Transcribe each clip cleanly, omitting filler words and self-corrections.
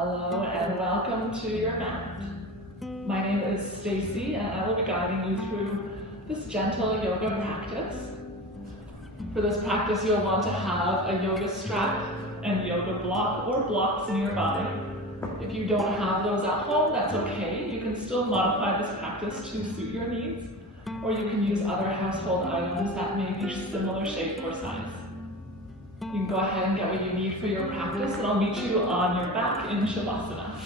Hello and welcome to your mat. My name is Stacey and I will be guiding you through this gentle yoga practice. For this practice you'll want to have a yoga strap and yoga block or blocks nearby. If you don't have those at home, that's okay. You can still modify this practice to suit your needs, or you can use other household items that may be similar shape or size. You can go ahead and get what you need for your practice, and I'll meet you on your back in Shavasana.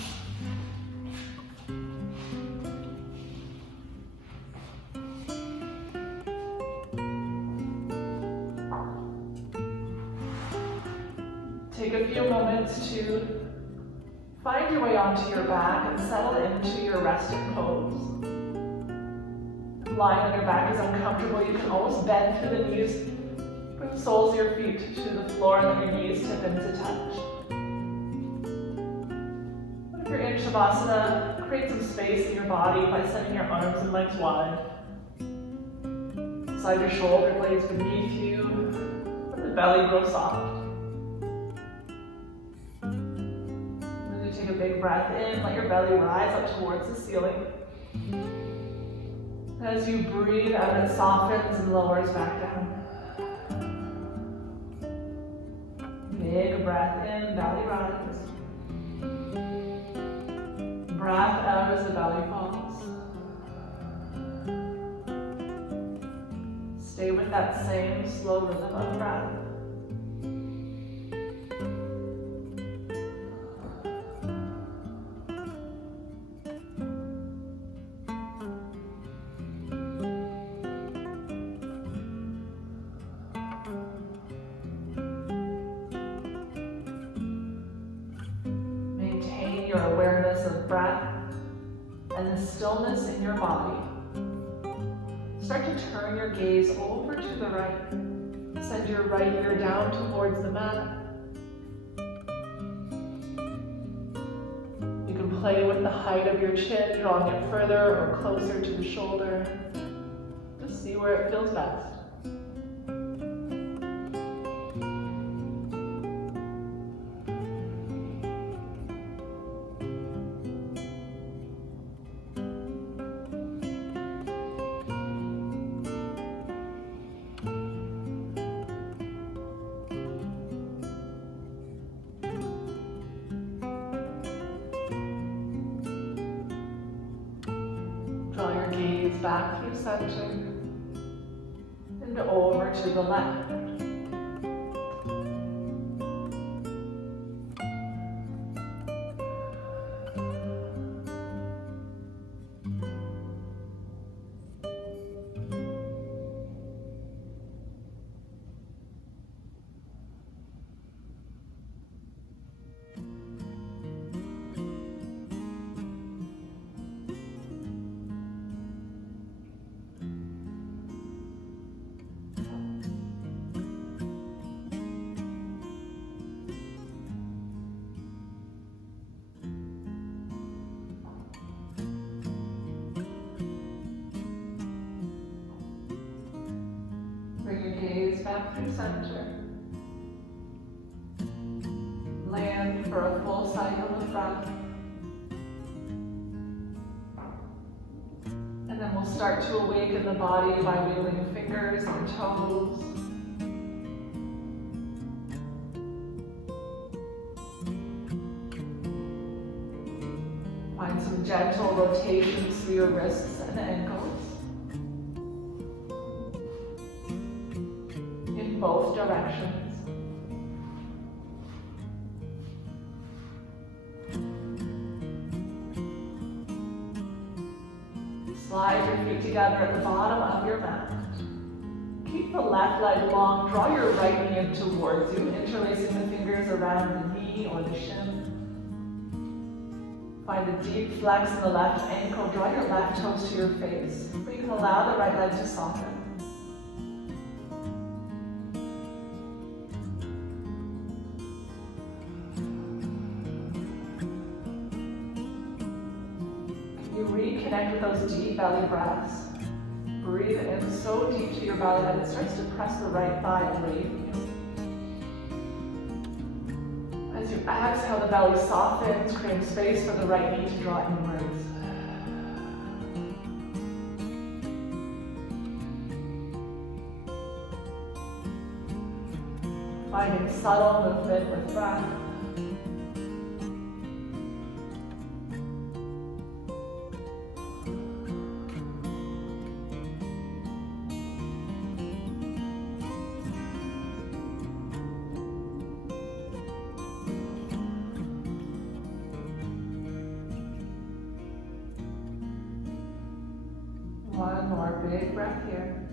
Take a few moments to find your way onto your back and settle into your resting pose. Lying on your back is uncomfortable. You can almost bend through the knees. Bring the soles of your feet to the floor and let your knees tip into touch. If you're in Shavasana, create some space in your body by sending your arms and legs wide. Slide your shoulder blades beneath you. Let the belly grow soft. Then you take a big breath in, let your belly rise up towards the ceiling. As you breathe out, it softens and lowers back down. Big breath in, belly rise. Breath out as the belly falls. Stay with that same slow rhythm of breath. Your awareness of breath and the stillness in your body. Start to turn your gaze over to the right. Send your right ear down towards the mat. You can play with the height of your chin, drawing it further or closer to the shoulder. Just see where it feels best. Draw your gaze back through center and over to the left. Bring your gaze back through center. Land for a full cycle of breath. And then we'll start to awaken the body by wiggling fingers and toes. Find some gentle rotations through your wrists and ankles. Both directions. Slide your feet together at the bottom of your mat. Keep the left leg long. Draw your right knee in towards you, interlacing the fingers around the knee or the shin. Find a deep flex in the left ankle. Draw your left toes to your face. But you can allow the right leg to soften. Reconnect with those deep belly breaths. Breathe in so deep to your belly that it starts to press the right thigh away from you. As you exhale, the belly softens, creating space for the right knee to draw inwards. Finding subtle movement with breath. One more big breath here.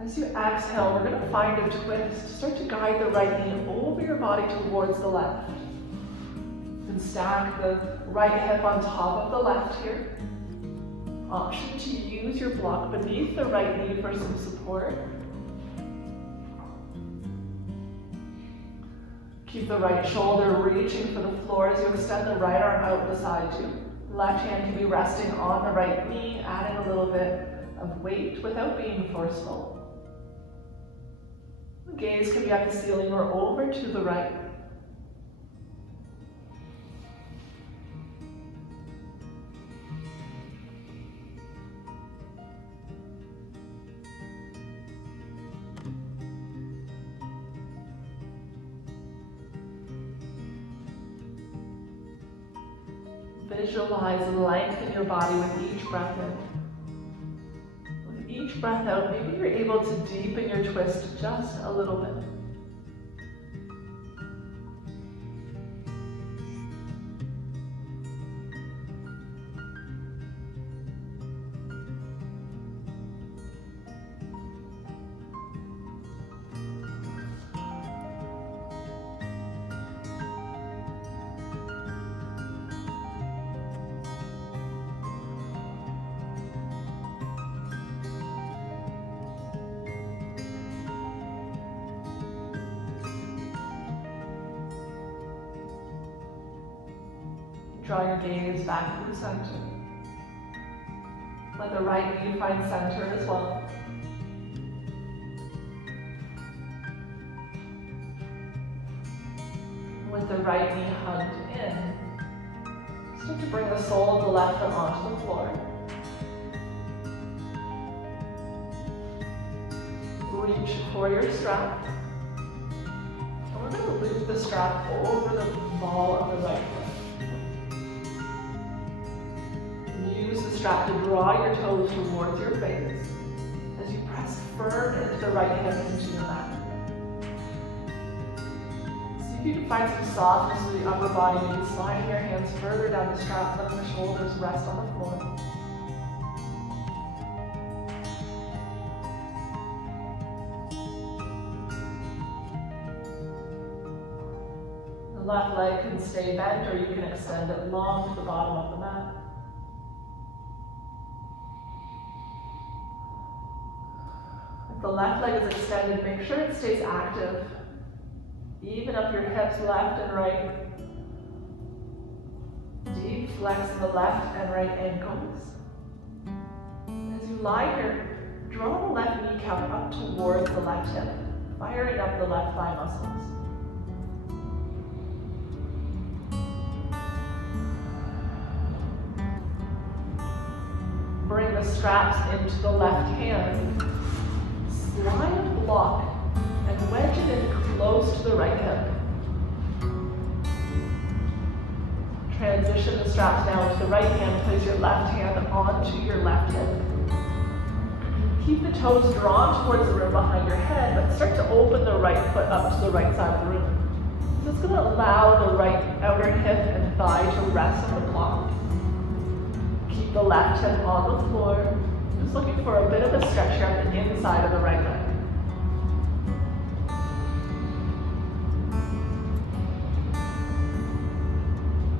As you exhale, we're going to find a twist. Start to guide the right knee over your body towards the left. You can stack the right hip on top of the left here. Option to use your block beneath the right knee for some support. Keep the right shoulder reaching for the floor as you extend the right arm out beside you. Left hand can be resting on the right knee, adding a little bit of weight without being forceful. The gaze can be at the ceiling or over to the right. Visualize length in your body with each breath in. With each breath out, maybe you're able to deepen your twist just a little bit. Draw your gaze back to the center. Let the right knee find center as well. With the right knee hugged in, start to bring the sole of the left foot onto the floor. Reach for your strap. And we're going to loop the strap over the ball of the right foot. Use the strap to draw your toes towards your face as you press firm into the right hip into your mat. See if you can find some softness with the upper body, maybe sliding your hands further down the strap, letting the shoulders rest on the floor. The left leg can stay bent, or you can extend it long to the bottom of the mat. The left leg is extended, make sure it stays active. Even up your hips, left and right. Deep flex in the left and right ankles. As you lie here, draw the left kneecap up towards the left hip, firing up the left thigh muscles. Bring the straps into the left hand. Slide the block and wedge it in close to the right hip. Transition the straps now to the right hand. Place your left hand onto your left hip. Keep the toes drawn towards the room behind your head, but start to open the right foot up to the right side of the room. This is going to allow the right outer hip and thigh to rest on the block. Keep the left hip on the floor. Just looking for a bit of a stretch here on the inside of the right leg.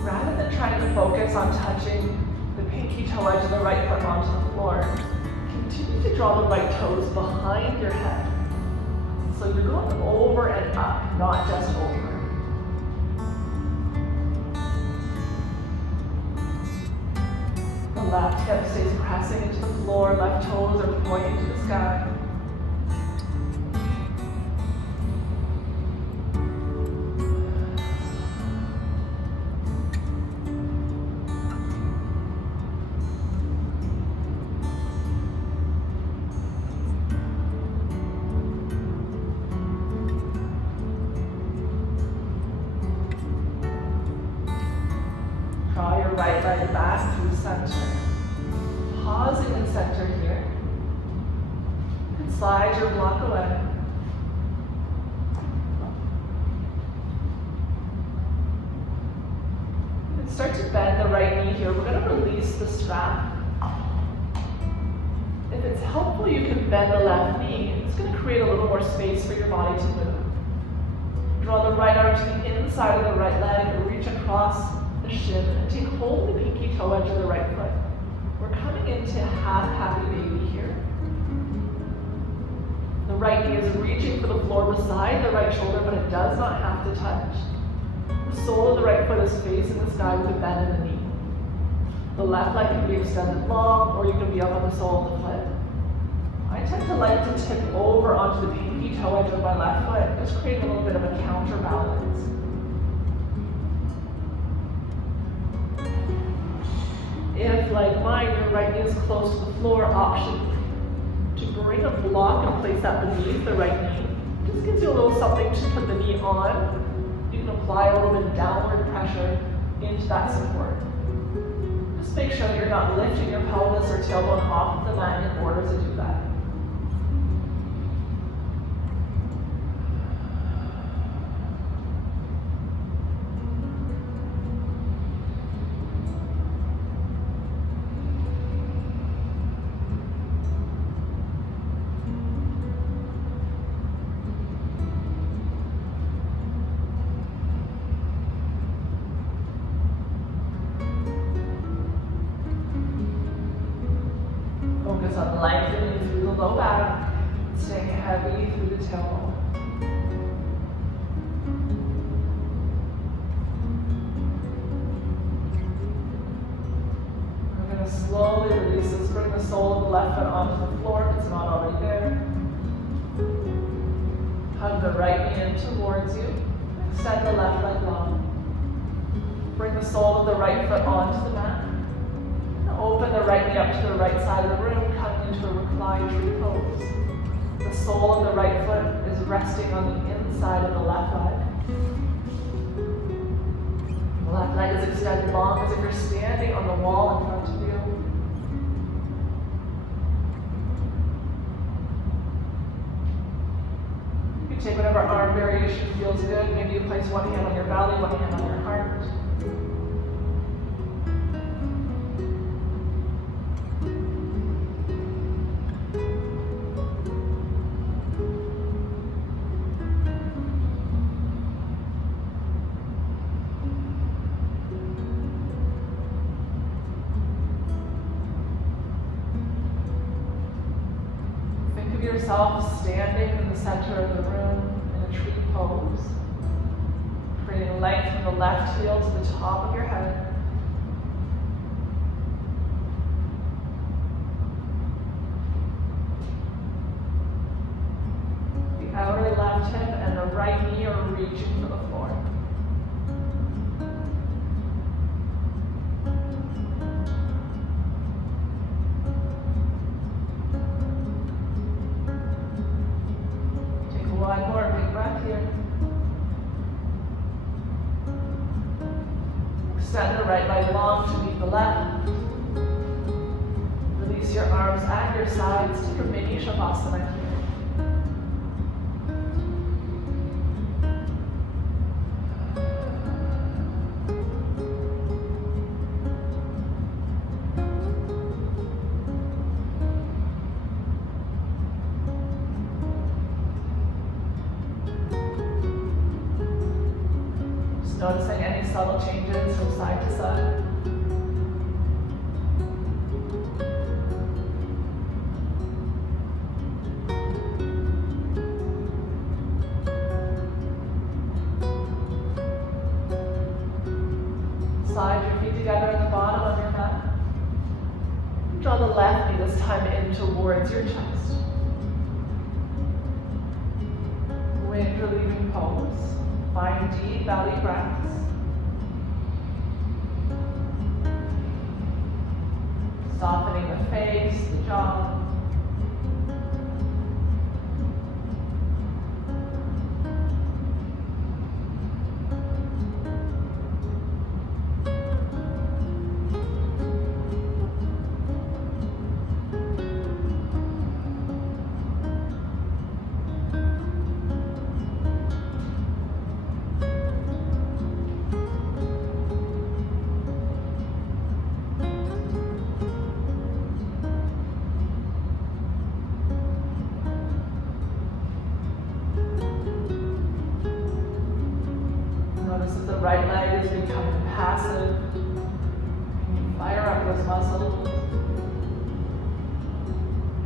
Rather than trying to focus on touching the pinky toe edge of the right foot onto the floor, continue to draw the right toes behind your head. So you're going over and up, not just over. The left hip stays pressing into the floor, left toes are pointing to the sky. leg back through center. Pausing in center here. And slide your block away. And start to bend the right knee here. We're going to release the strap. If it's helpful, you can bend the left knee. It's going to create a little more space for your body to move. Draw the right arm to the inside of the right leg, reach across the shin, and take hold of the pinky toe edge of the right foot. We're coming into half happy baby here. The right knee is reaching for the floor beside the right shoulder, but it does not have to touch. The sole of the right foot is facing the sky with a bend in the knee. The left leg can be extended long, or you can be up on the sole of the foot. I tend to like to tip over onto the pinky toe edge of my left foot, just create a little bit of a counterbalance. If, like mine, your right knee is close to the floor, option to bring a block and place that beneath the right knee. Just gives you a little something to put the knee on. You can apply a little bit of downward pressure into that support. Just make sure that you're not lifting your pelvis or tailbone off of the mat in order to do that. Focus on lengthening through the low back, staying heavy through the tailbone. We're going to slowly release this. Bring the sole of the left foot onto the floor if it's not already there. Hug the right knee in towards you. Extend the left leg long. Bring the sole of the right foot onto the mat. Open the right knee up to the right side of the room, coming into a reclined tree pose. The sole of the right foot is resting on the inside of the left leg. The left leg is extended long as if you're standing on the wall in front of you. You can take whatever arm variation feels good. Maybe you place one hand on your belly, one hand on your heart. Yourself standing in the center of the room in a tree pose, creating length from the left heel to the top of your head. The outer left hip and the right knee are reaching for the floor. One more big breath here. Extend the right leg long to meet the left. Release your arms at your sides. Take a mini shavasana here. Noticing any subtle changes from side to side. Slide your feet together at the bottom of your mat. Draw the left knee this time in towards your chest. Wind relieving pose. Find deep belly breaths. Softening the face, the jaw. passive. Fire up those muscles.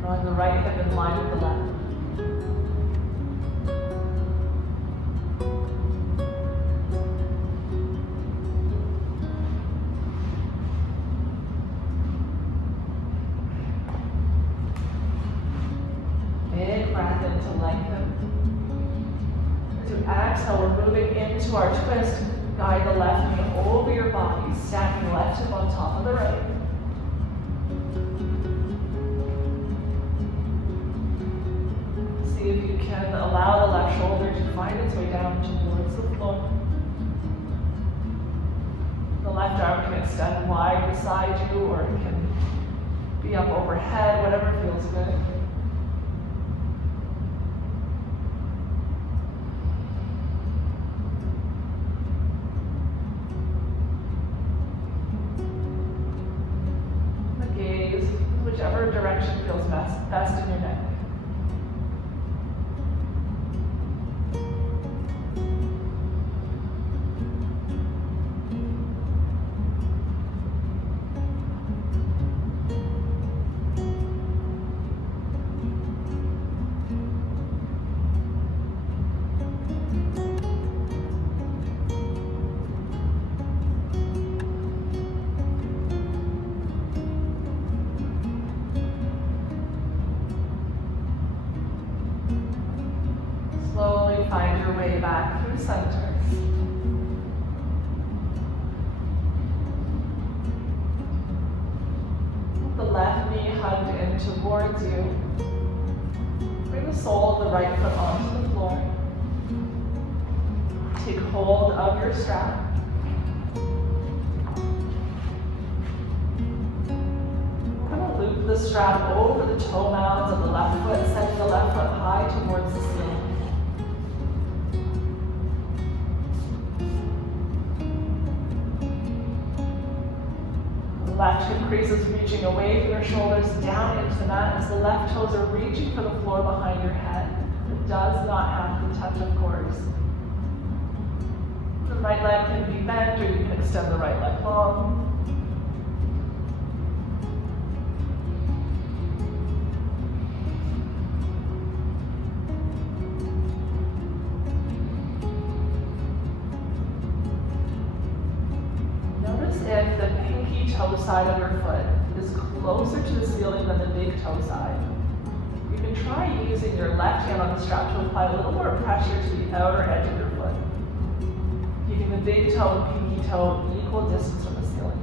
Drawing the right hip in line with the left. Big breath in to lengthen. As you exhale, we're moving into our twist. Guide the left knee over your body, stacking the left hip on top of the right. See if you can allow the left shoulder to find its way down towards the floor. The left arm can extend wide beside you, or it can be up overhead, whatever feels good. Whichever direction feels best in your neck. Find your way back through center. The left knee hugged in towards you. Bring the sole of the right foot onto the floor. Take hold of your strap. We're going to loop the strap over the toe mounds of the left foot, sending the left foot high towards the ceiling. Left hip crease is reaching away from your shoulders down into the mat as the left toes are reaching for the floor behind your head. It does not have to touch, of course. The right leg can be bent, or you can extend the right leg long. If the pinky toe side of your foot is closer to the ceiling than the big toe side, you can try using your left hand on the strap to apply a little more pressure to the outer edge of your foot, keeping the big toe and pinky toe equal distance from the ceiling.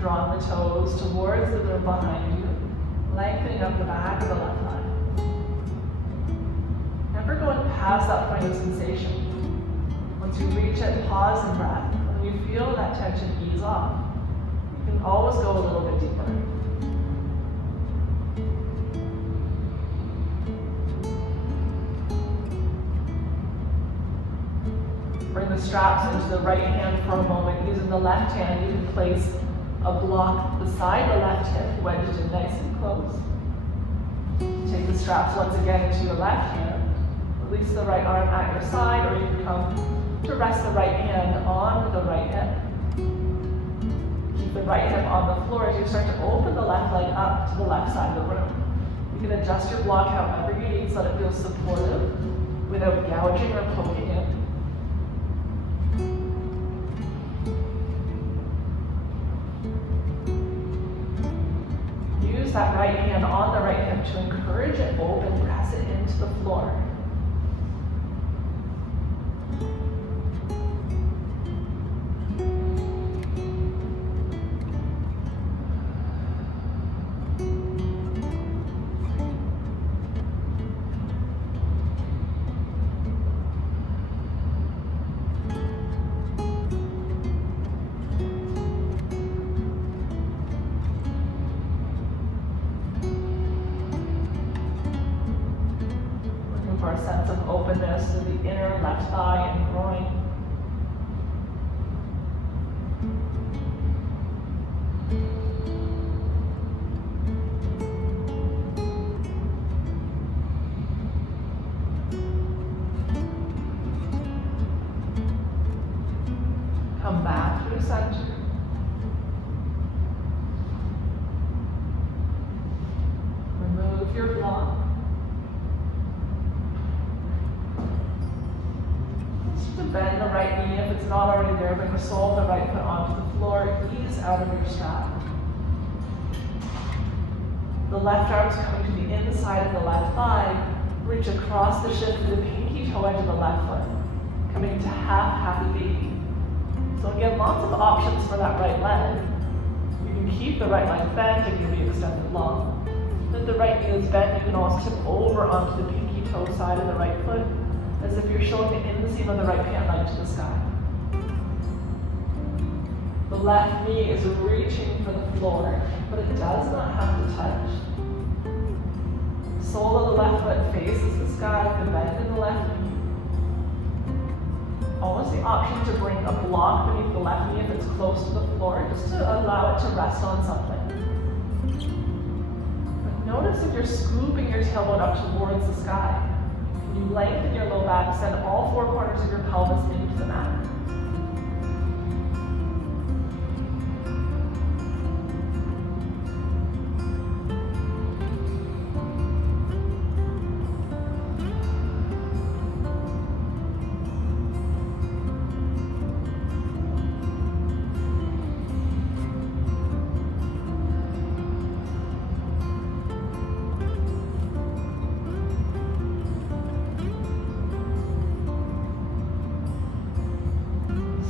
Drawing the toes towards the room behind you, lengthening up the back of the left leg. Never going past that point of sensation. Once you reach it, pause and breath. When you feel that tension ease off, you can always go a little bit deeper. Bring the straps into the right hand for a moment. Using the left hand, you can place a block beside the left hip, wedged in nice and close. Take the straps once again into your left hand. Release the right arm at your side, or you can come to rest the right hand on the right hip. Keep the right hip on the floor as you start to open the left leg up to the left side of the room. You can adjust your block however you need so that it feels supportive without gouging or poking in. Use that right hand on the right hip to encourage it open, press it into the floor. for a sense of openness to the inner left thigh and groin. Come back through center. Remove your block. Just to bend the right knee. If it's not already there, bring the sole of the right foot onto the floor. Ease out of your strap. The left arm is coming to the inside of the left thigh. Reach across the shin to the pinky toe edge of the left foot. Coming to half happy baby. So again, lots of options for that right leg. You can keep the right leg bent, it can be extended long. If the right knee is bent, you can also tip over onto the pinky toe side of the right foot, as if you're showing the inseam of the right pant leg to the sky. The left knee is reaching for the floor, but it does not have to touch. The sole of the left foot faces the sky, the bend in the left knee. Always the option to bring a block beneath the left knee if it's close to the floor, just to allow it to rest on something. But notice if you're scooping your tailbone up towards the sky. Can you lengthen your low back, send all four corners of your pelvis into the mat?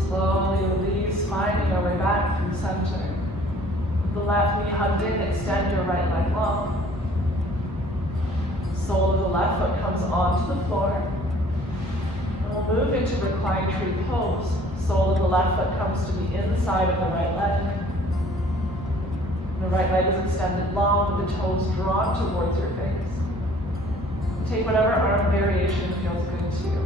Slowly release, finding your way back through center. With the left knee hugged in, extend your right leg long. Sole of the left foot comes onto the floor. And we'll move into reclined tree pose. Sole of the left foot comes to the inside of the right leg. The right leg is extended long with the toes drawn towards your face. Take whatever arm variation feels good to you.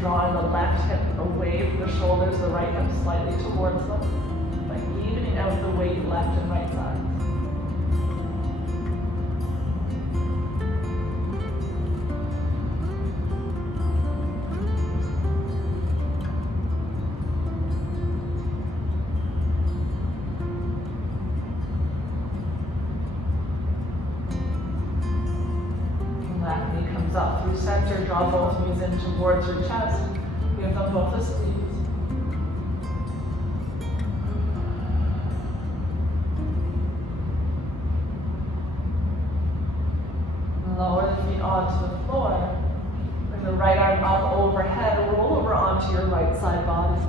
Drawing the left hip away from the shoulders, the right hip slightly towards them, by evening out the weight left and right sides. Left knee comes up through center, draw both knees in towards your chest. Give them both a squeeze. Lower the feet onto the floor. Bring the right arm up overhead, roll over onto your right side body.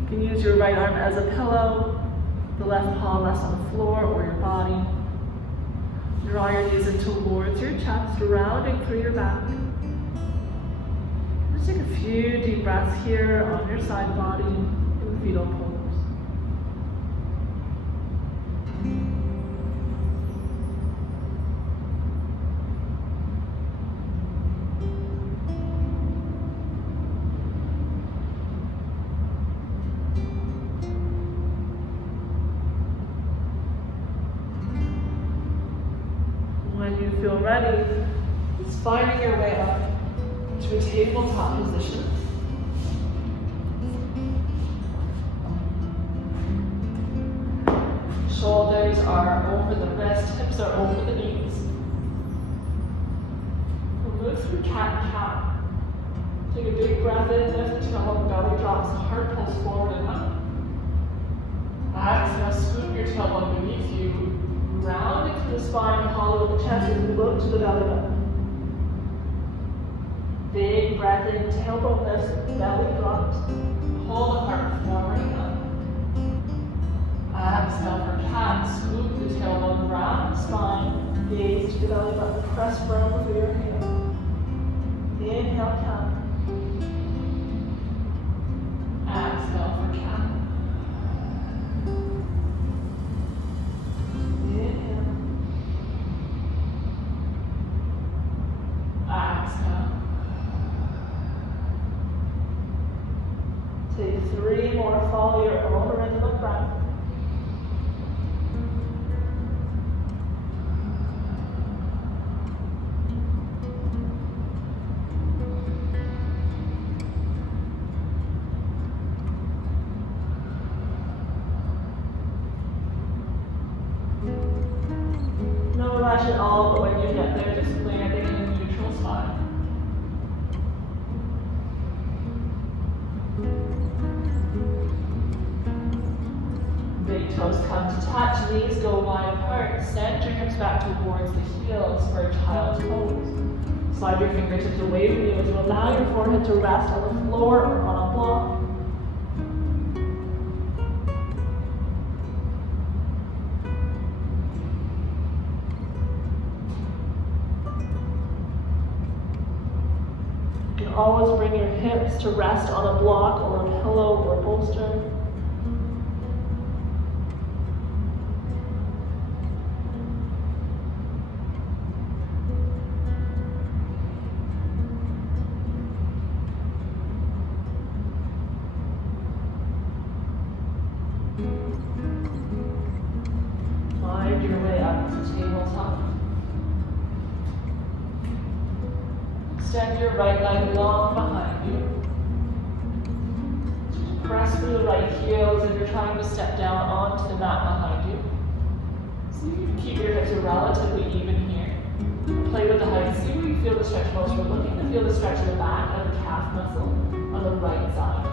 You can use your right arm as a pillow, the left palm rests on the floor or your body. Draw your knees in towards your chest, rounding through your back. Just take a few deep breaths here on your side body in the fetal pose. When you feel ready, just finding your way up to a tabletop position. Shoulders are over the wrist, hips are over the knees. We'll move through cat and cow. Take a big breath in, lift the tailbone, belly drops, heart pulls forward and up. Exhale, scoop your tailbone beneath you. the spine, hollow the chest as we look to the belly button. Big breath in, tailbone lifts, belly drops. Pull the heart forward and up. Exhale for cat. Scoop the tailbone round the spine. Gaze to the belly button. Press firm through your heel. Inhale, cat. Exhale for cat. Inhale. Exhale. Take 3 more. Follow your own rhythm of breath. No rush at all, but when you get there, just landing in a neutral spot. Big toes come to touch, knees go wide apart. Send your hips back towards the heels for a child's pose. Slide your fingertips away from you as you allow your forehead to rest on the floor or on a block. You can always bring your hips to rest on a block or a pillow or a bolster. Find your way up to tabletop. Extend your right leg long behind you. Press through the right heel as if you're trying to step down onto the mat behind you. So you can keep your hips relatively even here. Play with the height. See where you feel the stretch most. We're looking to feel the stretch in the back of the calf muscle on the right side.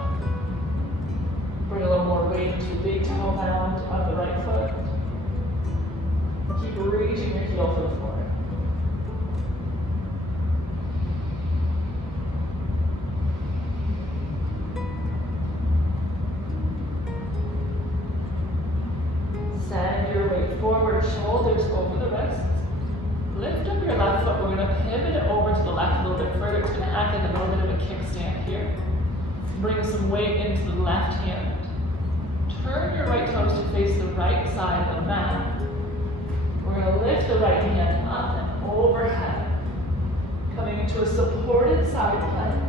Bring a little more weight into the big toe mound of the right foot. Keep reaching your heel for the floor. Send your weight forward, shoulders over the wrists. Lift up your left foot. We're going to pivot it over to the left a little bit further. It's going to act like a little bit of a kickstand here. Bring some weight into the left hand. Turn your right toes to face the right side of the mat. We're going to lift the right hand up and overhead. Coming into a supported side plank.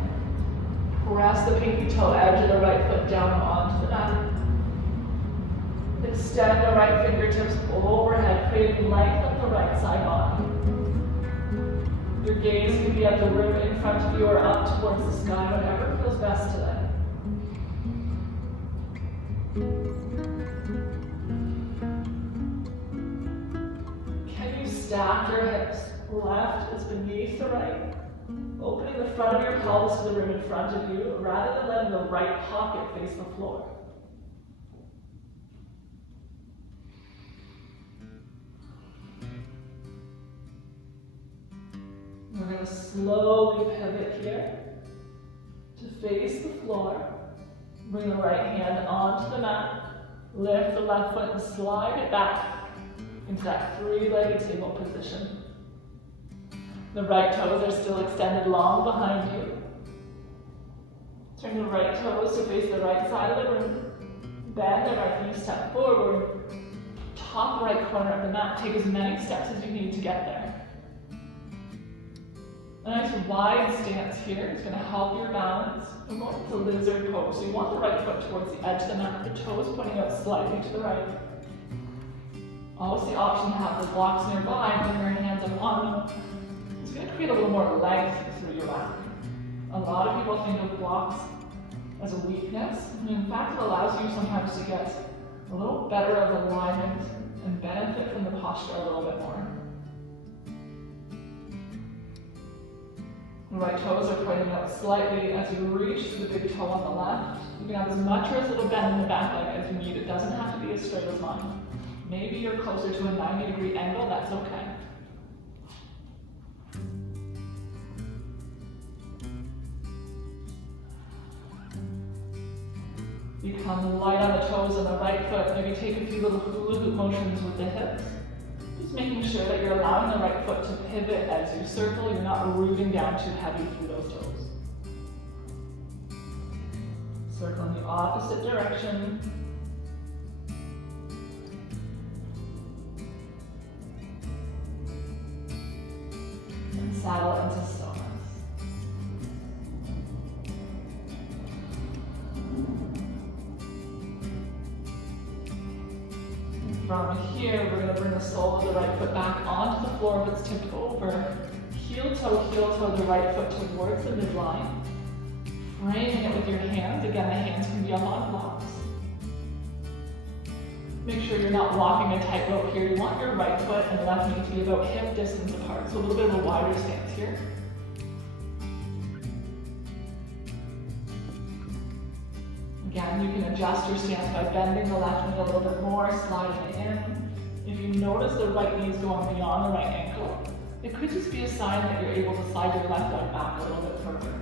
Press the pinky toe edge of the right foot down onto the mat. Extend the right fingertips overhead, creating length up the right side body. Your gaze can be at the rim in front of you or up towards the sky, whatever feels best today. Can you stack your hips? Left is beneath the right. Opening the front of your pelvis to the rim in front of you, rather than letting the right pocket face the floor. We're going to slowly pivot here to face the floor. Bring the right hand onto the mat. Lift the left foot and slide it back into that 3-legged table position. The right toes are still extended long behind you. Turn the right toes to face the right side of the room. Bend the right knee, step forward. Top right corner of the mat. Take as many steps as you need to get there. A nice wide stance here is going to help your balance. We're going to lizard pose. So you want the right foot towards the edge of the mat, the toes pointing out slightly to the right. Always the option to have the blocks nearby, bring your hands up on them. It's going to create a little more length through your back. A lot of people think of blocks as a weakness, and in fact it allows you sometimes to get a little better of alignment and benefit from the posture a little bit more. The right toes are pointing out slightly as you reach the big toe on the left. You can have as much or as little bend in the back leg as you need. It doesn't have to be as straight as mine. Maybe you're closer to a 90-degree angle, that's okay. Become light on the toes on the right foot. Maybe take a few little hula hoop motions with the hips. Just making sure that you're allowing the right foot to pivot as you circle. You're not rooting down too heavy through those toes. Circle in the opposite direction. And saddle into stillness. From here, we're going to bring the sole of the right foot back onto the floor if it's tipped over. Heel toe, the right foot towards the midline. Framing it with your hands. Again, the hands can be up on blocks. Make sure you're not walking a tightrope here. You want your right foot and left knee to be about hip distance apart, so a little bit of a wider stance here. Again, you can adjust your stance by bending the left knee a little bit more, sliding it in. If you notice the right knee is going beyond the right ankle, it could just be a sign that you're able to slide your left leg back a little bit further.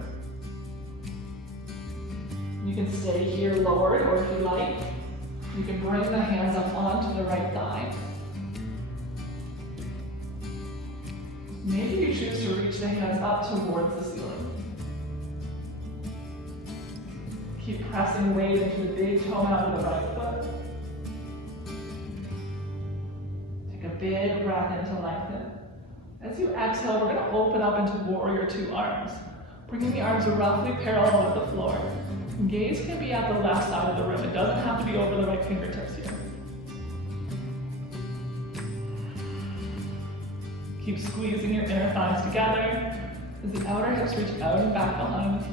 You can stay here lowered, or if you like, you can bring the hands up onto the right thigh. Maybe you choose to reach the hands up towards the ceiling. Keep pressing weight into the big toe out of the right foot. Take a big breath in to lengthen. As you exhale, we're going to open up into warrior two arms. Bringing the arms roughly parallel with the floor. Gaze can be at the left side of the room. It doesn't have to be over the right fingertips here. Keep squeezing your inner thighs together as the outer hips reach out and back behind.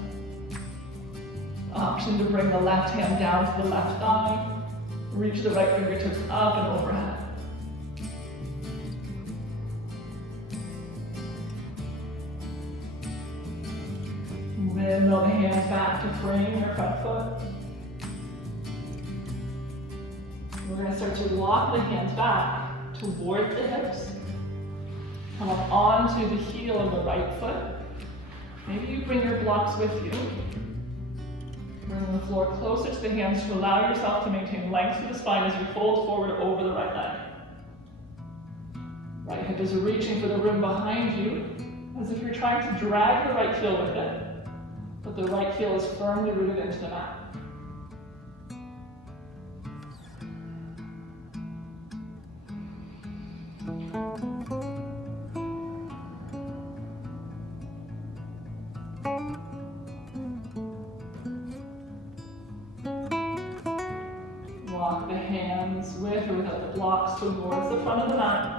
Option to bring the left hand down to the left thigh. Reach the right fingertips up and overhead. Windmill the hands back to frame your front foot. We're going to start to walk the hands back towards the hips. Come up onto the heel of the right foot. Maybe you bring your blocks with you. Bring the floor closer to the hands to allow yourself to maintain length through the spine as you fold forward over the right leg. Right hip is reaching for the rim behind you, as if you're trying to drag the right heel with it, but the right heel is firmly rooted into the mat. Walk the hands with or without the blocks towards the front of the mat.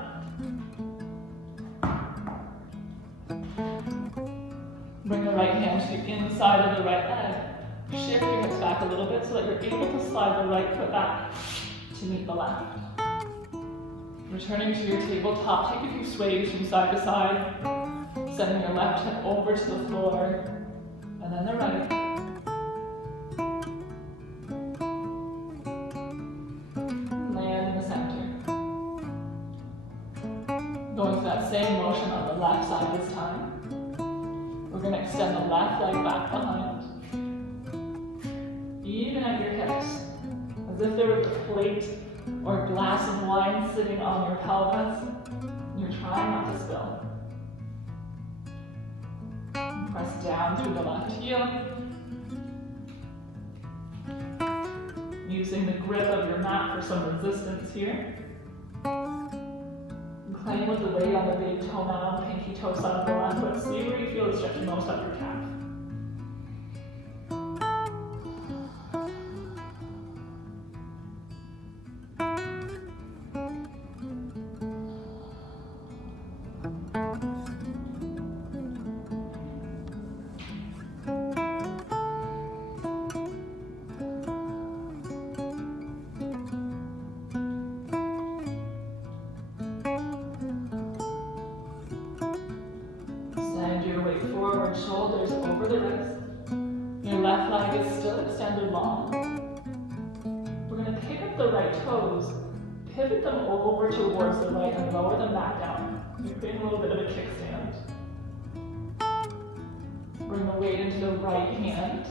Bring the right hand to the inside of the right leg. Shift your hips back a little bit so that you're able to slide the right foot back to meet the left. Returning to your tabletop, take a few sways from side to side. Sending your left hip over to the floor, and then the right. Going through that same motion on the left side this time. We're going to extend the left leg back behind. Even at your hips, as if there was a plate or a glass of wine sitting on your pelvis. You're trying not to spill. Press down through the left heel. Using the grip of your mat for some resistance here. Playing with the weight on the big toe now, pinky toe side of the left foot. See where you feel the stretch most up your calf. Forward, shoulders over the wrist. Your left leg is still extended long. We're going to pick up the right toes, Pivot them over towards the right and lower them back down. You're creating a little bit of a kickstand. Bring the weight into the right hand.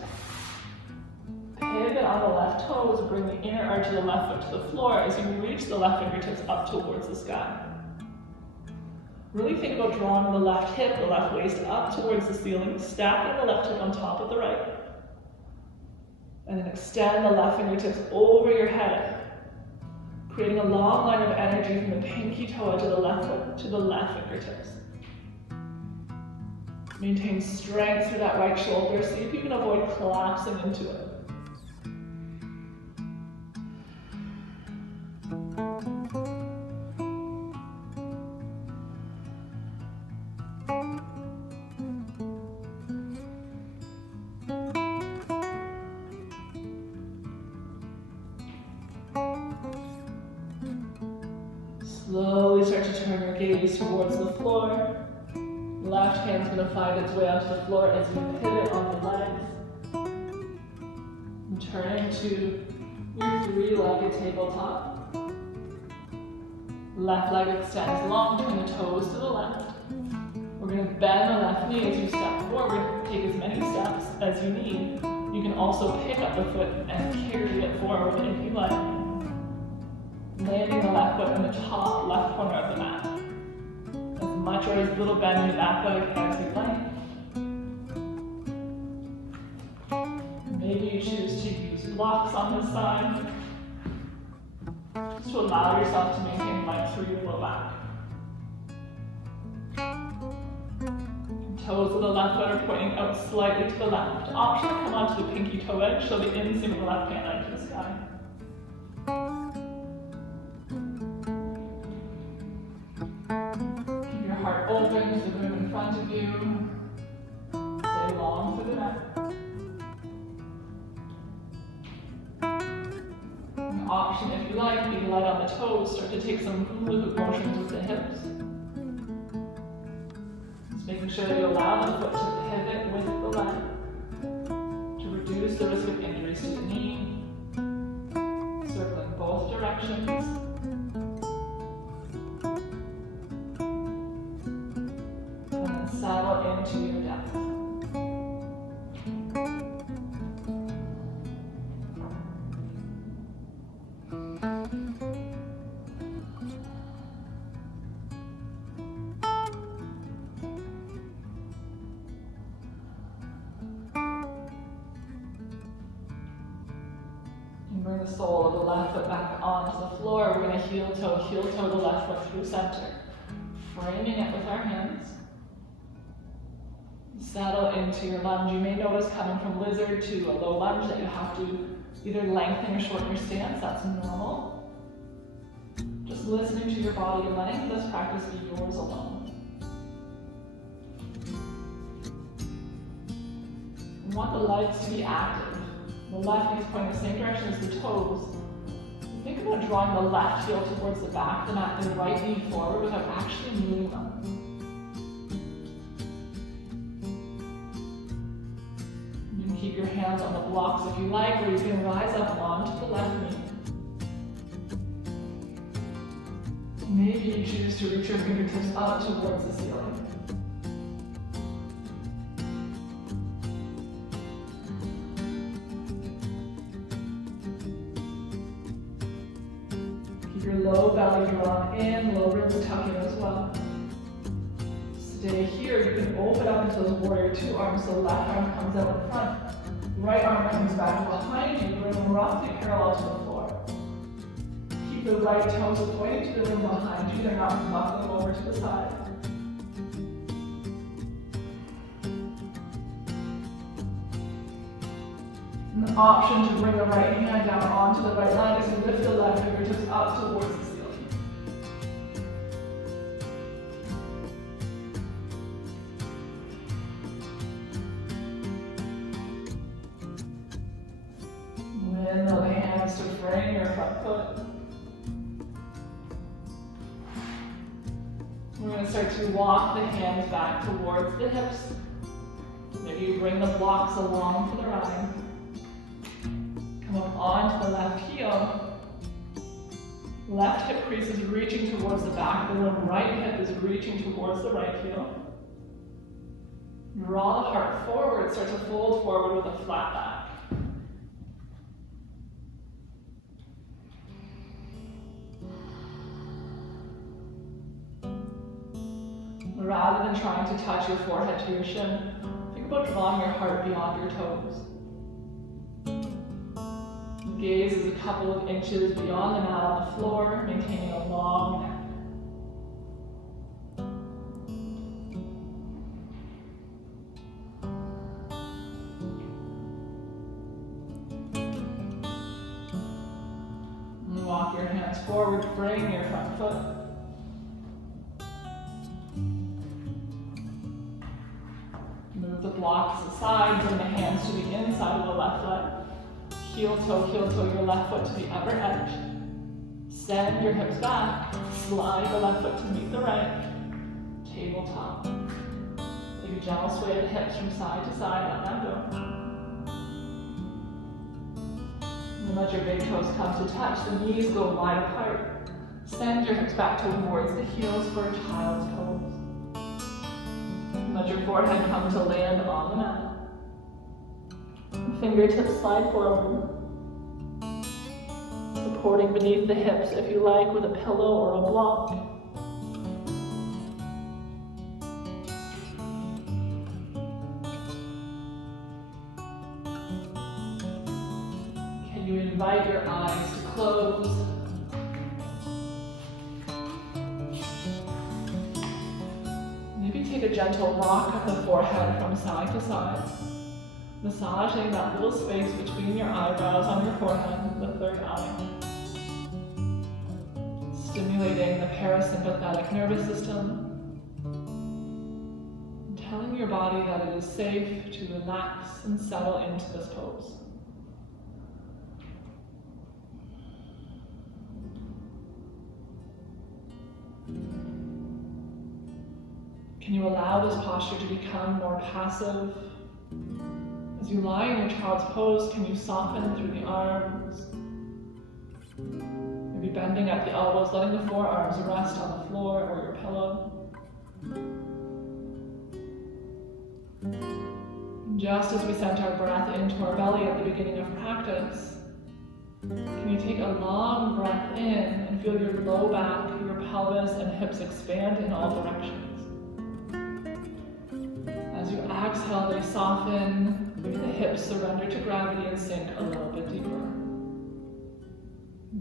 Pivot on the left toes, bring the inner arch of the left foot to the floor as you reach the left fingertips up towards the sky. Really think about drawing the left hip, the left waist up towards the ceiling, stacking the left hip on top of the right. And then extend the left fingertips over your head, creating a long line of energy from the pinky toe edge of the left foot to the left fingertips. Maintain strength through that right shoulder. See if you can avoid collapsing into it. Slowly start to turn your gaze towards the floor. Left hand's going to find its way onto the floor as you pivot on the legs. And turn into your three-legged tabletop. Left leg extends long, turn the toes to the left. We're going to bend the left knee as you step forward. Take as many steps as you need. You can also pick up the foot and carry it forward if you like. Landing the left foot in the top left corner of the mat. As much or as little bend in the back leg as you like. Maybe you choose to use blocks on this side. Just to allow yourself to maintain length through your low back. Toes of the left foot are pointing out slightly to the left. Option to come onto the pinky toe edge, show the inseam of the left hand out to the sky. Keep your heart open to the room in front of you. Stay long through the neck. An option, if you like, be light on the toes. Start to take some hula hoop motions with the hips. Making sure that you allow the foot to pivot with the leg to reduce the risk of injuries to the knee. Circling both directions. And then saddle into your depth. Bring the sole of the left foot back onto the floor. We're going to heel toe the left foot through center. Framing it with our hands. Saddle into your lunge. You may notice coming from lizard to a low lunge that you have to either lengthen or shorten your stance. That's normal. Just listening to your body and letting this practice be yours alone. You want the legs to be active. The left knee is pointing the same direction as the toes. Think about drawing the left heel towards the back of the mat and the right knee forward without actually moving them. You can keep your hands on the blocks if you like, or you can rise up onto the left knee. Maybe you choose to reach your fingertips up towards the ceiling. Your low belly drawn in, low ribs tuck in as well. Stay here. You can open up into those warrior two arms, so left arm comes out in front. Right arm comes back behind you, bring them roughly parallel to the floor. Keep the right toes pointing to the room behind you. They're not muffling over to the side. An option to bring the right hand down onto the right leg as you lift the left fingertips up towards the ceiling. Windmill the hands to frame your front foot. We're going to start to walk the hands back towards the hips. Maybe you bring the blocks along for the ride. Come up onto the left heel. Left hip crease is reaching towards the back, the right hip is reaching towards the right heel. Draw the heart forward, start to fold forward with a flat back. Rather than trying to touch your forehead to your shin, think about drawing your heart beyond your toes. Gaze is a couple of inches beyond the mat on the floor, maintaining a long neck. And walk your hands forward, bring your front foot. Move the blocks aside, bring the hands to the inside of the left leg. Heel toe, your left foot to the upper edge. Send your hips back, slide the left foot to meet the right. Tabletop. Take a gentle sway of the hips from side to side, let that go. And let your big toes come to touch, the knees go wide apart. Send your hips back towards the heels for a child's pose. Let your forehead come to land on the mat. Fingertips slide forward. Supporting beneath the hips if you like with a pillow or a block. Can you invite your eyes to close? Maybe take a gentle rock of the forehead from side to side. Massaging that little space between your eyebrows on your forehead, the third eye. Stimulating the parasympathetic nervous system. And telling your body that it is safe to relax and settle into this pose. Can you allow this posture to become more passive? As you lie in your child's pose, can you soften through the arms? Maybe bending at the elbows, letting the forearms rest on the floor or your pillow. Just as we sent our breath into our belly at the beginning of practice, can you take a long breath in and feel your low back, your pelvis, and hips expand in all directions? As you exhale, they soften. Maybe the hips surrender to gravity and sink a little bit deeper.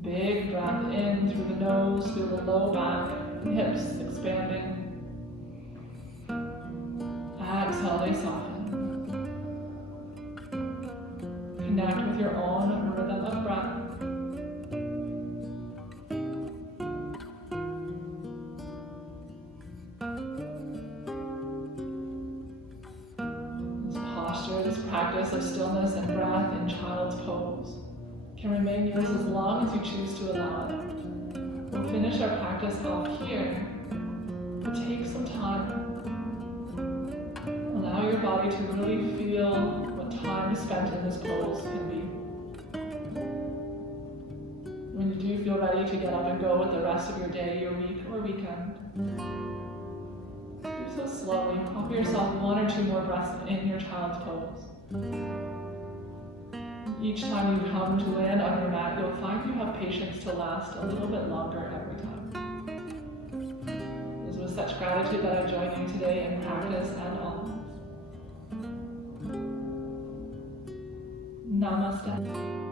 Big breath in through the nose, feel the low back, and hips expanding. Exhale, they soften. Connect with your own rhythm of breath. This practice of stillness and breath in child's pose can remain yours as long as you choose to allow it. We'll finish our practice off here, but take some time. Allow your body to really feel what time spent in this pose can be. When you do feel ready to get up and go with the rest of your day, your week, or weekend, so slowly, offer yourself 1 or 2 more breaths in your child's pose. Each time you come to land on your mat, you'll find you have patience to last a little bit longer every time. It is with such gratitude that I join you today in practice and always. Namaste.